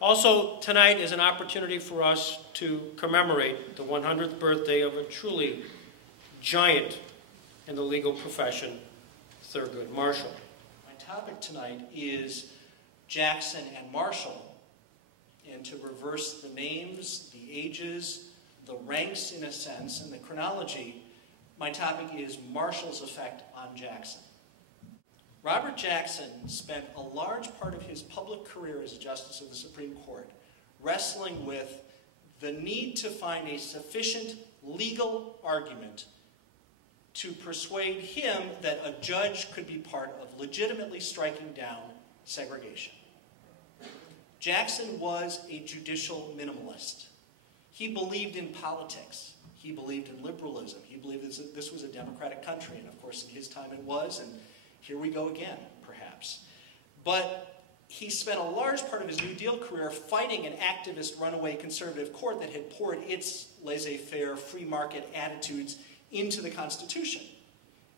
Also, tonight is an opportunity for us to commemorate the 100th birthday of a truly giant in the legal profession, Thurgood Marshall. My topic tonight is Jackson and Marshall, and to reverse the names, the ages, the ranks in a sense, and the chronology, my topic is Marshall's effect on Jackson. Robert Jackson spent a large part of his public career as a Justice of the Supreme Court wrestling with the need to find a sufficient legal argument to persuade him that a judge could be part of legitimately striking down segregation. Jackson was a judicial minimalist. He believed in politics. He believed in liberalism. He believed that this was a democratic country, and of course in his time it was, and here we go again, perhaps. But he spent a large part of his New Deal career fighting an activist runaway conservative court that had poured its laissez-faire, free market attitudes into the Constitution.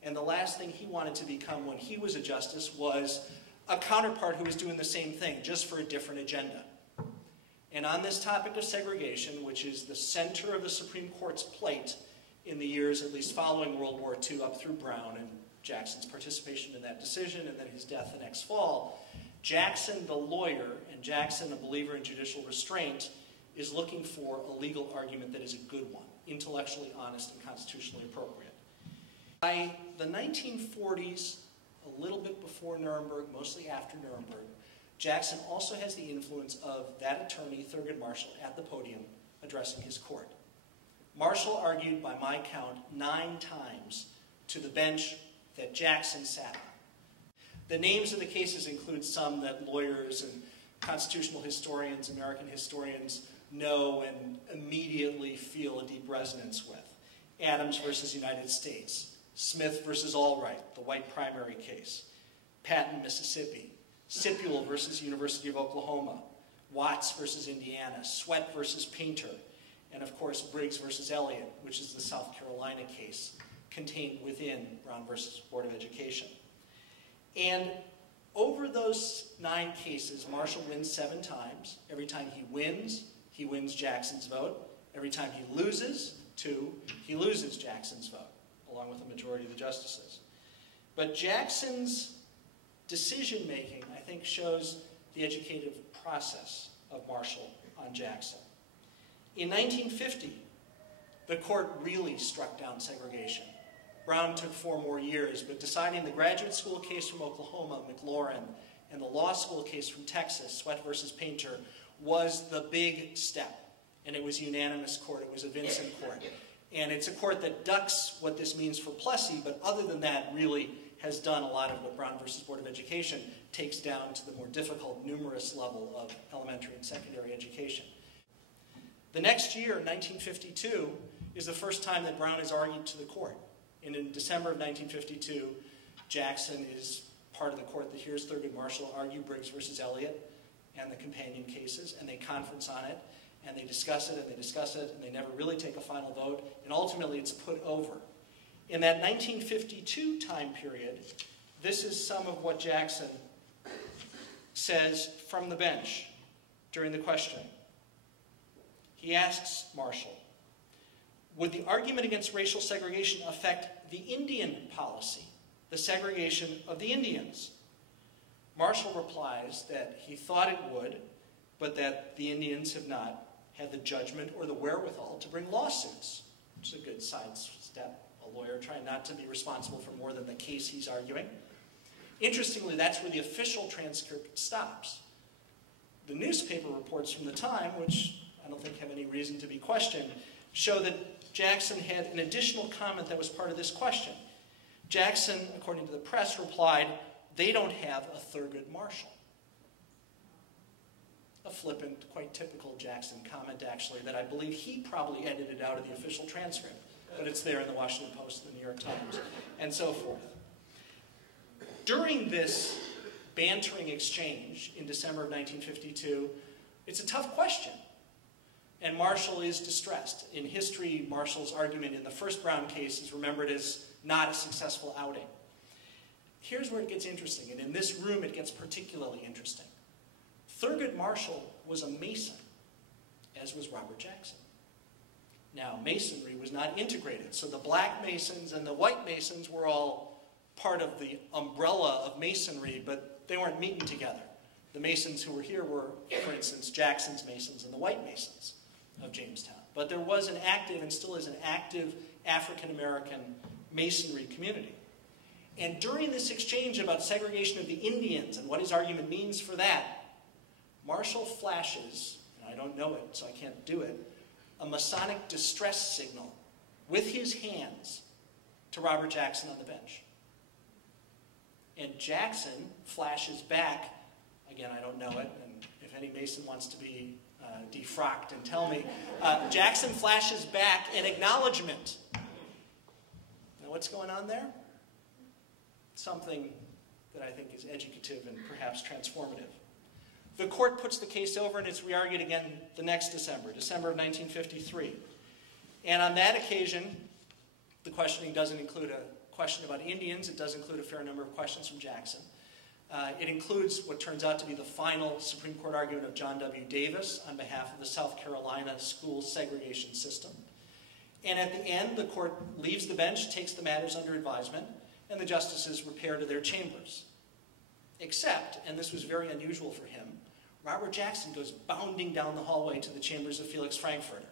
And the last thing he wanted to become when he was a justice was a counterpart who was doing the same thing, just for a different agenda. And on this topic of segregation, which is the center of the Supreme Court's plate in the years at least following World War II up through Brown and Jackson's participation in that decision and then his death the next fall, Jackson, the lawyer, and Jackson, a believer in judicial restraint, is looking for a legal argument that is a good one, intellectually honest and constitutionally appropriate. By the 1940s, a little bit before Nuremberg, mostly after Nuremberg, Jackson also has the influence of that attorney, Thurgood Marshall, at the podium addressing his court. Marshall argued, by my count, 9 times to the bench that Jackson sat on. The names of the cases include some that lawyers and constitutional historians, American historians, know and immediately feel a deep resonance with. Adams versus United States, Smith versus Allwright, the white primary case, Patton, Mississippi, Sipule versus University of Oklahoma, Watts versus Indiana, Sweat versus Painter, and of course Briggs versus Elliott, which is the South Carolina case contained within Brown versus Board of Education. And over those 9 cases, Marshall wins 7 times. Every time he wins Jackson's vote. Every time he loses 2, he loses Jackson's vote, along with the majority of the justices. But Jackson's decision-making, I think, shows the educative process of Marshall on Jackson. In 1950, the court really struck down segregation. Brown took 4 more years, but deciding the graduate school case from Oklahoma, McLaurin, and the law school case from Texas, Sweat versus Painter, was the big step. And it was unanimous court. It was a Vincent court. And it's a court that ducks what this means for Plessy, but other than that, really has done a lot of what Brown versus Board of Education takes down to the more difficult, numerous level of elementary and secondary education. The next year, 1952, is the first time that Brown is argued to the court. And in December of 1952, Jackson is part of the court that hears Thurgood Marshall argue Briggs versus Elliott and the companion cases, and they conference on it, and they discuss it, and they discuss it, and they never really take a final vote, and ultimately it's put over. In that 1952 time period, this is some of what Jackson says from the bench during the questioning. He asks Marshall, would the argument against racial segregation affect the Indian policy, the segregation of the Indians? Marshall replies that he thought it would, but that the Indians have not had the judgment or the wherewithal to bring lawsuits, which is a good sidestep. A lawyer trying not to be responsible for more than the case he's arguing. Interestingly, that's where the official transcript stops. The newspaper reports from the time, which I don't think have any reason to be questioned, show that Jackson had an additional comment that was part of this question. Jackson, according to the press, replied, they don't have a Thurgood Marshall. A flippant, quite typical Jackson comment, actually, that I believe he probably edited out of the official transcript. But it's there in the Washington Post, the New York Times, and so forth. During this bantering exchange in December of 1952, it's a tough question. And Marshall is distressed. In history, Marshall's argument in the first Brown case is remembered as not a successful outing. Here's where it gets interesting, and in this room it gets particularly interesting. Thurgood Marshall was a Mason, as was Robert Jackson. Now, Masonry was not integrated, so the black Masons and the white Masons were all part of the umbrella of Masonry, but they weren't meeting together. The Masons who were here were, for instance, Jackson's Masons and the white Masons of Jamestown. But there was an active, and still is an active, African-American Masonry community. And during this exchange about segregation of the Indians and what his argument means for that, Marshall flashes, and I don't know it, so I can't do it, a Masonic distress signal with his hands to Robert Jackson on the bench. And Jackson flashes back, again, I don't know it, and if any Mason wants to be defrocked and tell me, Jackson flashes back an acknowledgement. Now what's going on there? Something that I think is educative and perhaps transformative. The court puts the case over and it's re-argued again the next December, December of 1953. And on that occasion, the questioning doesn't include a question about Indians. It does include a fair number of questions from Jackson. It includes what turns out to be the final Supreme Court argument of John W. Davis on behalf of the South Carolina school segregation system. And at the end, the court leaves the bench, takes the matters under advisement, and the justices repair to their chambers. Except, and this was very unusual for him, Robert Jackson goes bounding down the hallway to the chambers of Felix Frankfurter.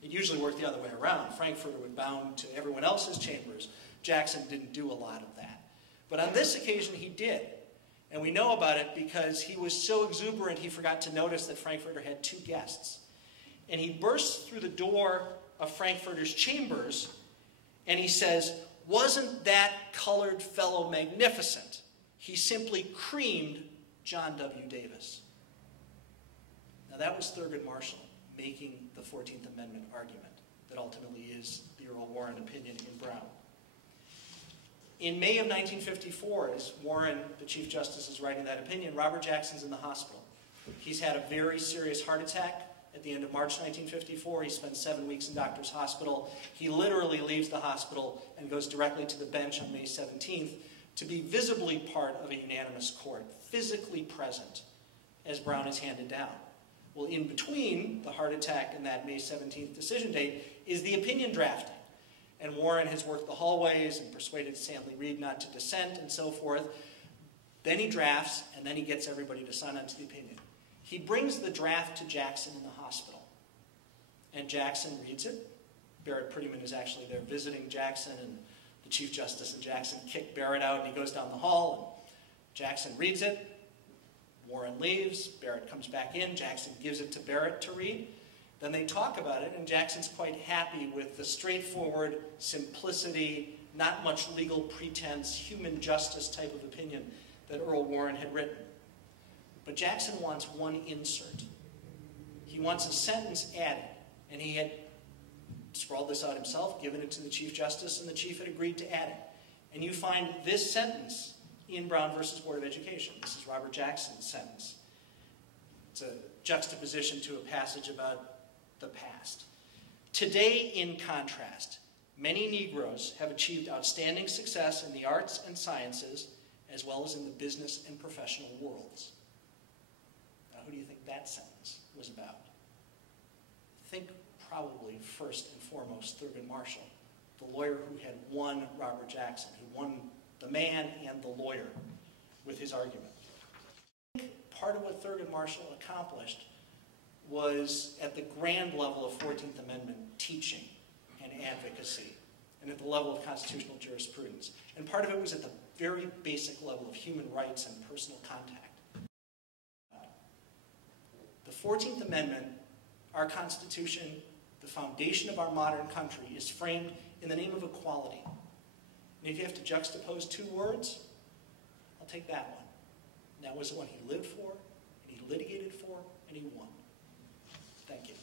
It usually worked the other way around. Frankfurter would bound to everyone else's chambers. Jackson didn't do a lot of that. But on this occasion, he did. And we know about it because he was so exuberant he forgot to notice that Frankfurter had two guests. And he bursts through the door of Frankfurter's chambers and he says, "Wasn't that colored fellow magnificent? He simply creamed John W. Davis." Now that was Thurgood Marshall making the 14th Amendment argument that ultimately is the Earl Warren opinion in Brown. In May of 1954, as Warren, the Chief Justice, is writing that opinion, Robert Jackson's in the hospital. He's had a very serious heart attack at the end of March 1954. He spends 7 weeks in Doctor's Hospital. He literally leaves the hospital and goes directly to the bench on May 17th to be visibly part of a unanimous court, physically present as Brown is handed down. Well, in between the heart attack and that May 17th decision date is the opinion drafting. And Warren has worked the hallways and persuaded Stanley Reed not to dissent and so forth. Then he drafts, and then he gets everybody to sign on to the opinion. He brings the draft to Jackson in the hospital. And Jackson reads it. Barrett Prettyman is actually there visiting Jackson, and the Chief Justice and Jackson kick Barrett out, and he goes down the hall. And Jackson reads it. Warren leaves. Barrett comes back in. Jackson gives it to Barrett to read. Then they talk about it, and Jackson's quite happy with the straightforward simplicity, not much legal pretense, human justice type of opinion that Earl Warren had written. But Jackson wants one insert. He wants a sentence added, and he had scrawled this out himself, given it to the Chief Justice, and the Chief had agreed to add it. And you find this sentence in Brown versus Board of Education. This is Robert Jackson's sentence. It's a juxtaposition to a passage about the past. Today, in contrast, many Negroes have achieved outstanding success in the arts and sciences, as well as in the business and professional worlds. Now, who do you think that sentence was about? Think probably first and foremost Thurgood Marshall, the lawyer who had won Robert Jackson, who won the man and the lawyer with his argument. I think part of what Thurgood Marshall accomplished was at the grand level of 14th Amendment teaching and advocacy, and at the level of constitutional jurisprudence. And part of it was at the very basic level of human rights and personal contact. The 14th Amendment, our Constitution, the foundation of our modern country, is framed in the name of equality. And if you have to juxtapose two words, I'll take that one. And that was the one he lived for, and he litigated for, and he won. Thank you.